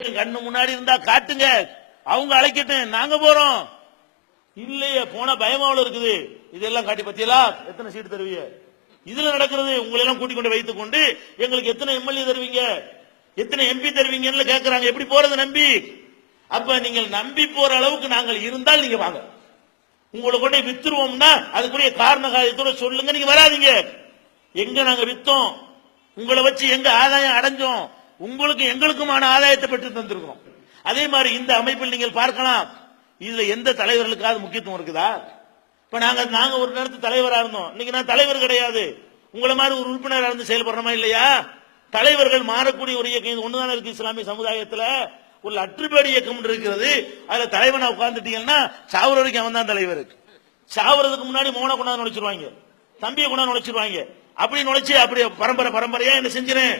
கண்ணு முன்னாடி இருந்தா காட்டுங்க, அவங்க அழைக்கட்டும், நாங்க போறோம். இல்லையே போனா பயமாவில் இருக்குது. இதெல்லாம் காட்டி பத்தியலா எத்தனை சீட்டு தருவீங்க? இதுல நடக்கிறது. உங்களை எல்லாம் கூட்டிக் கொண்டு வைத்துக் கொண்டு எங்களுக்கு எத்தனை எம்எல்ஏ தருவீங்க, எத்தனை எம்பி தருவீங்கன்னு கேட்கிறாங்க. எப்படி போறது நம்பி? அப்ப நீங்கள் நம்பி போற அளவுக்கு நாங்கள் இருந்தால் நீங்க வாங்க. உங்களை கொண்டு வித்துருவோம்னா அதுக்குரிய காரண காரியத்தோட சொல்லுங்க. நீங்க வராதீங்க. எங்க நாங்க வித்தோம், உங்களை வச்சு எங்க ஆதாயம் அடைஞ்சோம், உங்களுக்கு எங்களுக்குமான ஆதாயத்தை பெற்று தந்திருக்கிறோம். அதே மாதிரி இந்த அமைப்பில் நீங்கள் பார்க்கலாம், இதுல எந்த தலைவர்களுக்காவது முக்கியத்துவம் இருக்குதா? இப்ப நாங்க ஒரு நேரத்து தலைவரா இருந்தோம், இன்னைக்கு நான் தலைவர் கிடையாது. உங்களை மாதிரி ஒரு உறுப்பினராக இருந்து செயல்படுறோமா இல்லையா? தலைவர்கள் மாறக்கூடிய ஒரு இயக்கம் ஒண்ணுதானே இருக்கு. இஸ்லாமிய சமுதாயத்துல ஒரு அற்றுப்பேடி இயக்கம் இருக்கிறது. அதுல தலைவனா உட்கார்ந்துட்டீங்கன்னா சாவர வரைக்கும் அவன் தான் தலைவர். சாவறதுக்கு முன்னாடி மோன கொண்டாந்து நுழைச்சிருவாங்க, தம்பியை கொண்டாந்து நுழைச்சிருவாங்க. அப்படி நுழைச்சு அப்படி பரம்பரையா என்ன செஞ்சிருேன்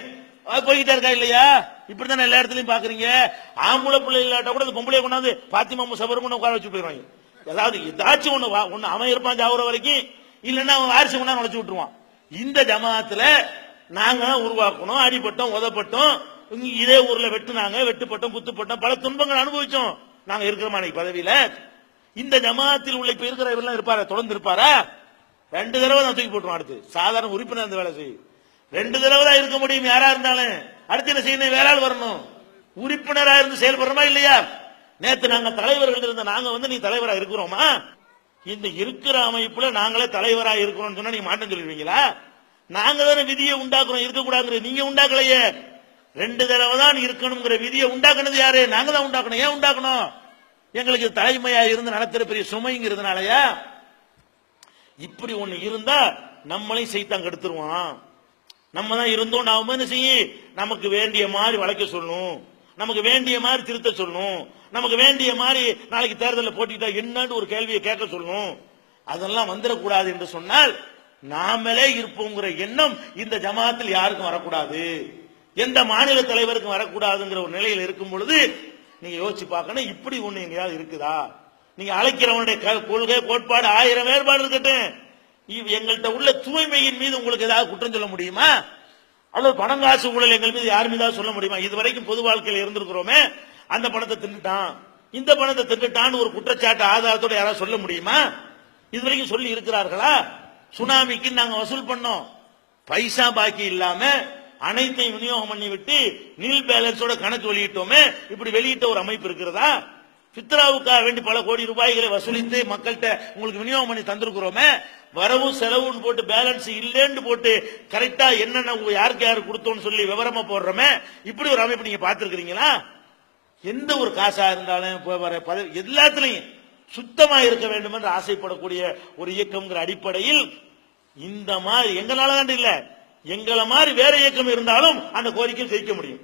போய்கிட்டா இருக்கா இல்லையா? இப்படித்தானே எல்லா இடத்துலயும் பாக்குறீங்க. ஆம்பளை பிள்ளை இல்லாட்ட கூட பொம்பளை கொண்டாந்து பாத்திமா சபரும் உட்கார வச்சு போயிடுவாங்க. ஏதாவது ஏதாச்சும் ஒண்ணு அவன் இருப்பான் சாவர வரைக்கும், இல்லைன்னா அவன் வாரிசு கொண்டாந்து நுழைச்சு விட்டுருவான். இந்த ஜமாத்துல நாங்க உருவாக்கணும், அடிபட்டோம், உதப்பட்டோம், இதே ஊர்ல வெட்டுனாங்க, வெட்டுப்பட்டோம், குத்துப்பட்டோம், பல துன்பங்கள் அனுபவிச்சோம். நாங்க இருக்கிறோமா பதவியில? இந்த ஜமாத்தில் உள்ள இப்ப இருக்கிறவர்கள் இருப்பாரா? தொடர்ந்து இருப்பாரா? 2 தடவை தான் தூக்கி போட்டுருவோம். அடுத்து சாதாரண உறுப்பினர் அந்த வேலை செய்யும். 2 தடவை தான் இருக்க முடியும் யாரா இருந்தாலும். அடுத்து என்ன செய்யணும்? வேற ஆள் வரணும். உறுப்பினரா இருந்து செயல்படுறோமா இல்லையா? நேத்து நாங்க தலைவர்கள் இருந்த நாங்க நீ தலைவரா இருக்கிறோமா? இந்த இருக்கிற அமைப்புல நாங்களே தலைவரா இருக்கிறோம் சொன்னா நீங்க மாட்டம் சொல்லுவீங்களா? நாங்க தானே விதியை உண்டாக்குறோம், இருக்கக்கூடாது. நீங்க உண்டாக்கலையே. 2 தடவை தான் இருக்கணுங்கிற விதியை உண்டாக்குனது யாரு? நாங்க தான் உண்டாக்கணும். ஏன் உண்டாக்கணும்? எங்களுக்கு தலைமையா இருந்து நடத்துற பெரிய சுமைங்கிறதுனாலயா? இப்படி ஒண்ணு இருந்தா நம்மளையும் செய்தான் கெடுத்துருவான். நம்ம தான் இருந்தோம், நாம என்ன செய்ய, நமக்கு வேண்டிய மாதிரி வளைக்க சொல்லணும், நமக்கு வேண்டிய மாதிரி திருத்த சொல்லணும், நமக்கு வேண்டிய மாதிரி நாளைக்கு தேர்தலில் போட்டிட்டா என்னன்னு ஒரு கேள்வியை கேட்க சொல்லணும். அதெல்லாம் வந்துடக்கூடாது என்று சொன்னால் நாமளே இருப்போங்கிற எண்ணம் இந்த ஜமாத்தில் யாருக்கும் வரக்கூடாது, எந்த மாநில தலைவருக்கும் வரக்கூடாதுங்கிற ஒரு நிலையில் இருக்கும் பொழுது நீங்க யோசிச்சு பார்க்கணும். இப்படி ஒண்ணு எங்கேயாவது இருக்குதா? நீங்க அழைக்கிறவனுடைய கொள்கை கோட்பாடு 1000 வேறுபாடு இருக்கட்டும், எங்கள்கிட்ட உள்ள தூய்மையின் மீது உங்களுக்கு ஏதாவது குற்றம் சொல்ல முடியுமா? அல்லது பணங்காசு ஊழல் எங்கள் மீது யார் மீதாவது சொல்ல முடியுமா? இதுவரைக்கும் பொது வாழ்க்கையில் இருந்திருக்கிறோமே, அந்த பணத்தை தின்னுட்டான், இந்த பணத்தை தின்னுட்டான்னு ஒரு குற்றச்சாட்டு ஆதாரத்தோட யாராவது சொல்ல முடியுமா? இதுவரைக்கும் சொல்லி இருக்கிறார்களா? சுனாமிக்கு நாங்க வசூல் பண்ணோம், பைசா பாக்கி இல்லாம அனைத்தையும் விநியோகம் பண்ணி விட்டு நீல் பேலன்ஸோட கணக்கு வெளியிட்டோமே, இப்படி வெளியிட்ட ஒரு அமைப்பு இருக்கிறதா? பித்ராவுக்காக வேண்டி பல கோடி ரூபாய்களை வசூலித்து மக்கள்கிட்ட உங்களுக்கு விநியோகம் பண்ணி தந்திருக்கிறோமே, வரவு செலவுன்னு போட்டு பேலன்ஸ் இல்லைன்னு போட்டு கரெக்டா என்னென்ன யாருக்கு யாரு கொடுத்தோம்னு சொல்லி விவரமா போடுறோமே, இப்படி ஒரு அமைப்பு நீங்க பார்த்திருக்கிறீங்களா? எந்த ஒரு காசா இருந்தாலும் எல்லாத்திலையும் சுத்தமா இருக்க வேண்டும் என்று ஆசைப்படக்கூடிய ஒரு இயக்கம்ங்கிற அடிப்படையில் இந்த மாதிரி எங்களால தான் இல்ல, எங்களை மாதிரி வேற இயக்கம் இருந்தாலும் அந்த கோரிக்கை ஜெயிக்க முடியும்.